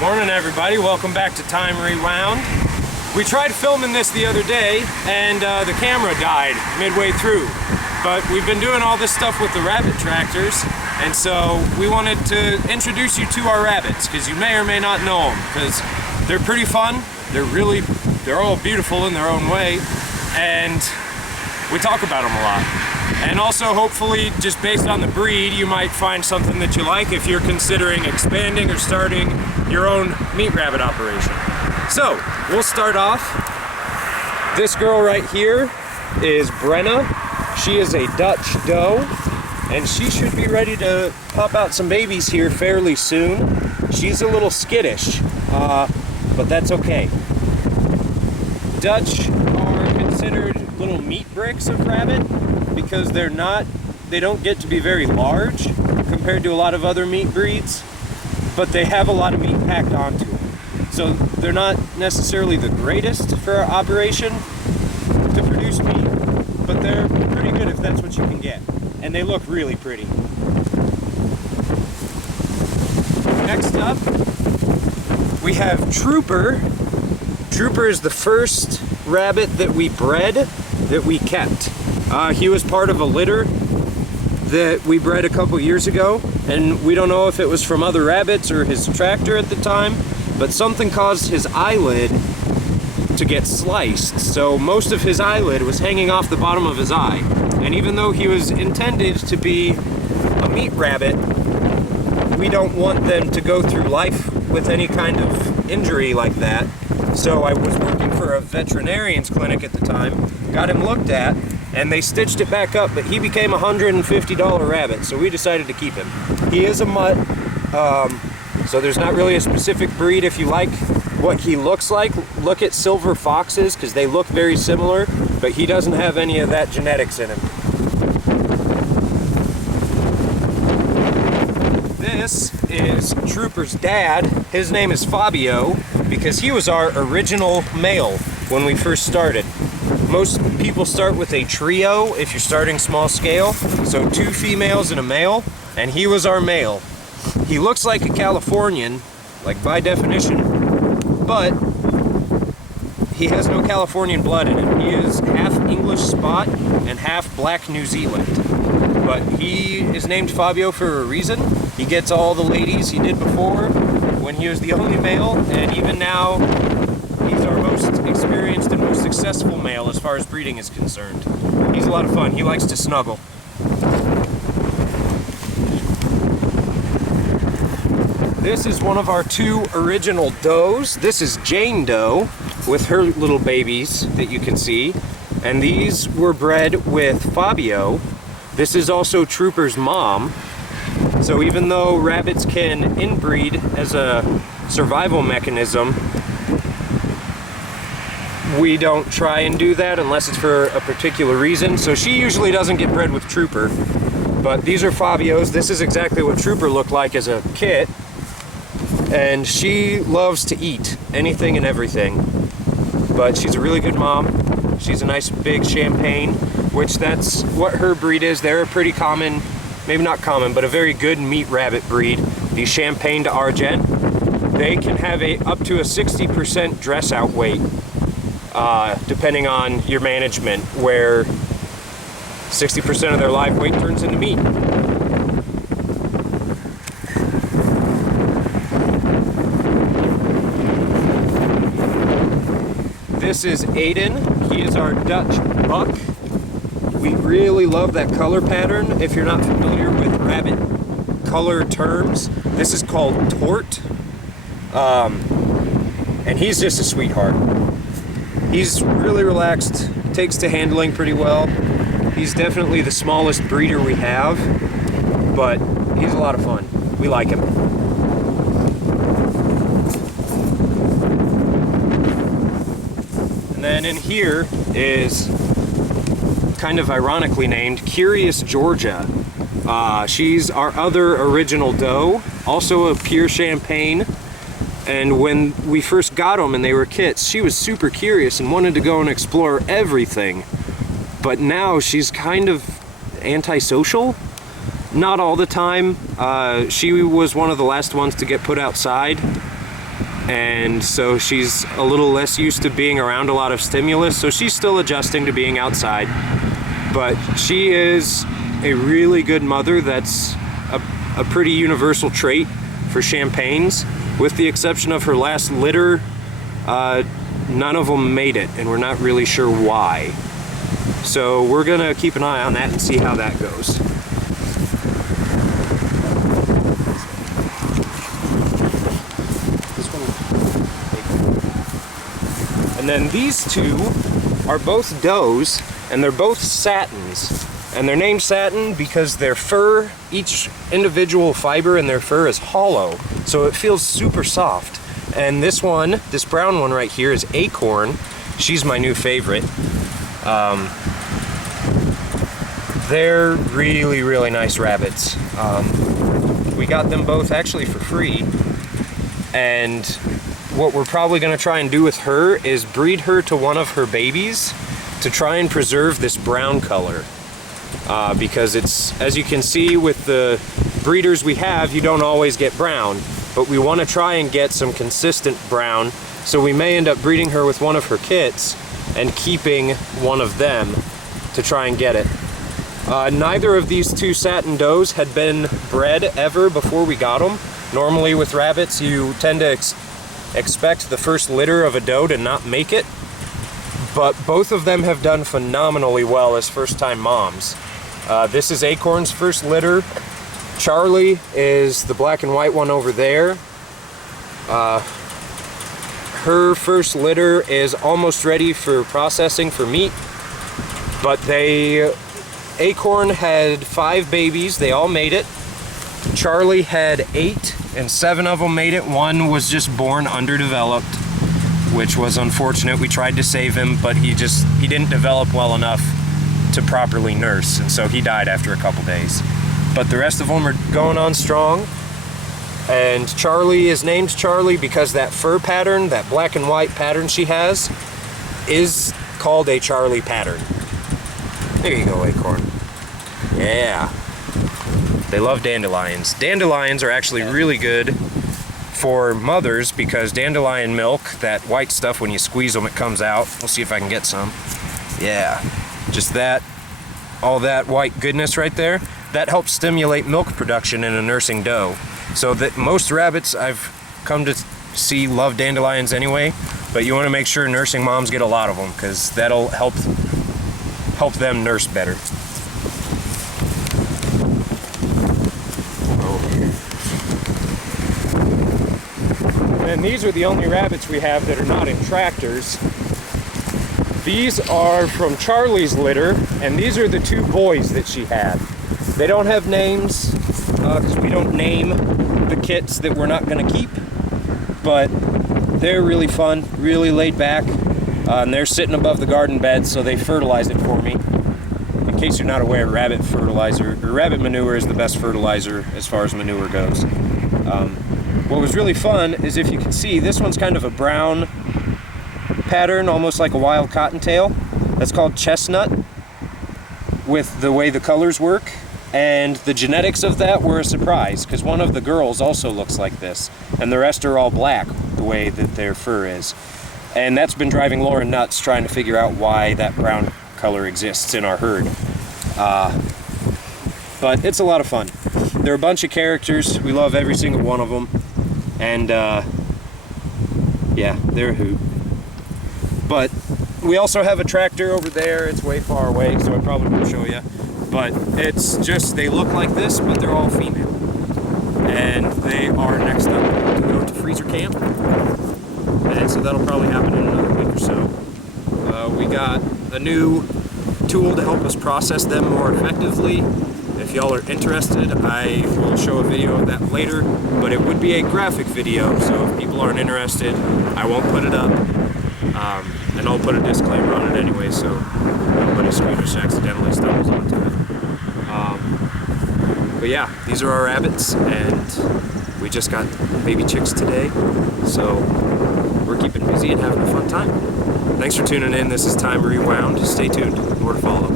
Morning everybody, welcome back to Time Rewound. We tried filming this the other day and the camera died midway through. But we've been doing all this stuff with the rabbit tractors, and so we wanted to introduce you to our rabbits, because you may or may not know them, because they're pretty fun, they're all beautiful in their own way, and we talk about them a lot. And also, hopefully, just based on the breed, you might find something that you like if you're considering expanding or starting your own meat rabbit operation. So, we'll start off. This girl right here is Brenna. She is a Dutch doe, and she should be ready to pop out some babies here fairly soon. She's a little skittish, but that's okay. Dutch are considered little meat bricks of rabbit because they don't get to be very large compared to a lot of other meat breeds, but they have a lot of meat packed onto them. So they're not necessarily the greatest for our operation to produce meat, but they're pretty good if that's what you can get. And they look really pretty. Next up, we have Trooper. Trooper is the first rabbit that we bred, that we kept. He was part of a litter that we bred a couple years ago, and we don't know if it was from other rabbits or his tractor at the time, but something caused his eyelid to get sliced, so most of his eyelid was hanging off the bottom of his eye. And even though he was intended to be a meat rabbit, we don't want them to go through life with any kind of injury like that. So I was working for a veterinarian's clinic at the time, got him looked at, and they stitched it back up, but he became a $150 rabbit, so we decided to keep him. He is a mutt, so there's not really a specific breed. If you like what he looks like, look at silver foxes, because they look very similar, but he doesn't have any of that genetics in him. This is Trooper's dad. His name is Fabio, because he was our original male when we first started. Most people start with a trio if you're starting small scale, so 2 females and a male, and he was our male. He looks like a Californian, like by definition, but he has no Californian blood in him. He is half English spot and half black New Zealand. But he is named Fabio for a reason. He gets all the ladies he did before when he was the only male, and even now he's our most experienced and most successful male as far as breeding is concerned. He's a lot of fun. He likes to snuggle. This is one of our 2 original does. This is Jane Doe with her little babies that you can see. And these were bred with Fabio. This is also Trooper's mom. So even though rabbits can inbreed as a survival mechanism, we don't try and do that unless it's for a particular reason. So she usually doesn't get bred with Trooper. But these are Fabios. This is exactly what Trooper looked like as a kit. And she loves to eat anything and everything, but she's a really good mom. She's a nice big champagne, which that's what her breed is. They're a pretty common, maybe not common, but a very good meat rabbit breed, the Champagne d'Argent. They can have up to a 60% dress out weight, depending on your management, where 60% of their live weight turns into meat. This is Aiden. He is our Dutch buck. We really love that color pattern. If you're not familiar with rabbit color terms, this is called tort. And he's just a sweetheart. He's really relaxed, takes to handling pretty well. He's definitely the smallest breeder we have, but he's a lot of fun. We like him. And then in here is kind of ironically named Curious Georgia. She's our other original doe, also a pure Champagne. And when we first got them and they were kits, she was super curious and wanted to go and explore everything. But now she's kind of antisocial. Not all the time. She was one of the last ones to get put outside. and so she's a little less used to being around a lot of stimulus, so she's still adjusting to being outside. But she is a really good mother. That's a pretty universal trait for Champagnes. With the exception of her last litter, none of them made it, and we're not really sure why. So we're gonna keep an eye on that and see how that goes. And then these two are both does, and they're both satins. And they're named satin because their fur, each individual fiber in their fur is hollow, so it feels super soft. And this one, this brown one right here, is Acorn. She's my new favorite. They're really, really nice rabbits. We got them both actually for free. And what we're probably gonna try and do with her is breed her to one of her babies to try and preserve this brown color. Because it's, as you can see with the breeders we have, you don't always get brown, but we want to try and get some consistent brown, so we may end up breeding her with one of her kits and keeping one of them to try and get it. Neither of these two satin does had been bred ever before we got them. Normally with rabbits you tend to expect the first litter of a doe to not make it, but both of them have done phenomenally well as first-time moms. This is Acorn's first litter. Charlie is the black and white one over there. Her first litter is almost ready for processing for meat, but Acorn had 5 babies, they all made it. Charlie had 8, and 7 of them made it. One was just born underdeveloped, which was unfortunate. We tried to save him, but he didn't develop well enough to properly nurse, and so he died after a couple days. But the rest of them are going on strong. And Charlie is named Charlie because that fur pattern, that black and white pattern she has, is called a Charlie pattern. There you go, Acorn. Yeah. They love dandelions. Dandelions are actually really good for mothers because dandelion milk, that white stuff, when you squeeze them it comes out. We'll see if I can get some. Yeah, just that, all that white goodness right there, that helps stimulate milk production in a nursing doe. So that most rabbits I've come to see love dandelions anyway, but you want to make sure nursing moms get a lot of them because that'll help them nurse better. And these are the only rabbits we have that are not in tractors. These are from Charlie's litter, and these are the 2 boys that she had. They don't have names, because we don't name the kits that we're not going to keep, but they're really fun, really laid back, and they're sitting above the garden bed, so they fertilize it for me. In case you're not aware, rabbit fertilizer, or rabbit manure is the best fertilizer as far as manure goes. What was really fun is, if you can see, this one's kind of a brown pattern, almost like a wild cottontail. That's called chestnut, with the way the colors work. And the genetics of that were a surprise, because one of the girls also looks like this, and the rest are all black, the way that their fur is. And that's been driving Lauren nuts, trying to figure out why that brown color exists in our herd. But it's a lot of fun. They're a bunch of characters. We love every single one of them. And yeah, they're a hoot. But we also have a tractor over there. It's way far away, so I probably won't show you. But it's just, they look like this, but they're all female. And they are next up to go to freezer camp. And so that'll probably happen in another week or so. We got a new tool to help us process them more effectively. If y'all are interested, I will show a video of that later, but it would be a graphic video, so if people aren't interested, I won't put it up. And I'll put a disclaimer on it anyway, so nobody squeamish accidentally stumbles onto it. But yeah, these are our rabbits, and we just got baby chicks today, so we're keeping busy and having a fun time. Thanks for tuning in. This is Time Rewound. Stay tuned. More to follow.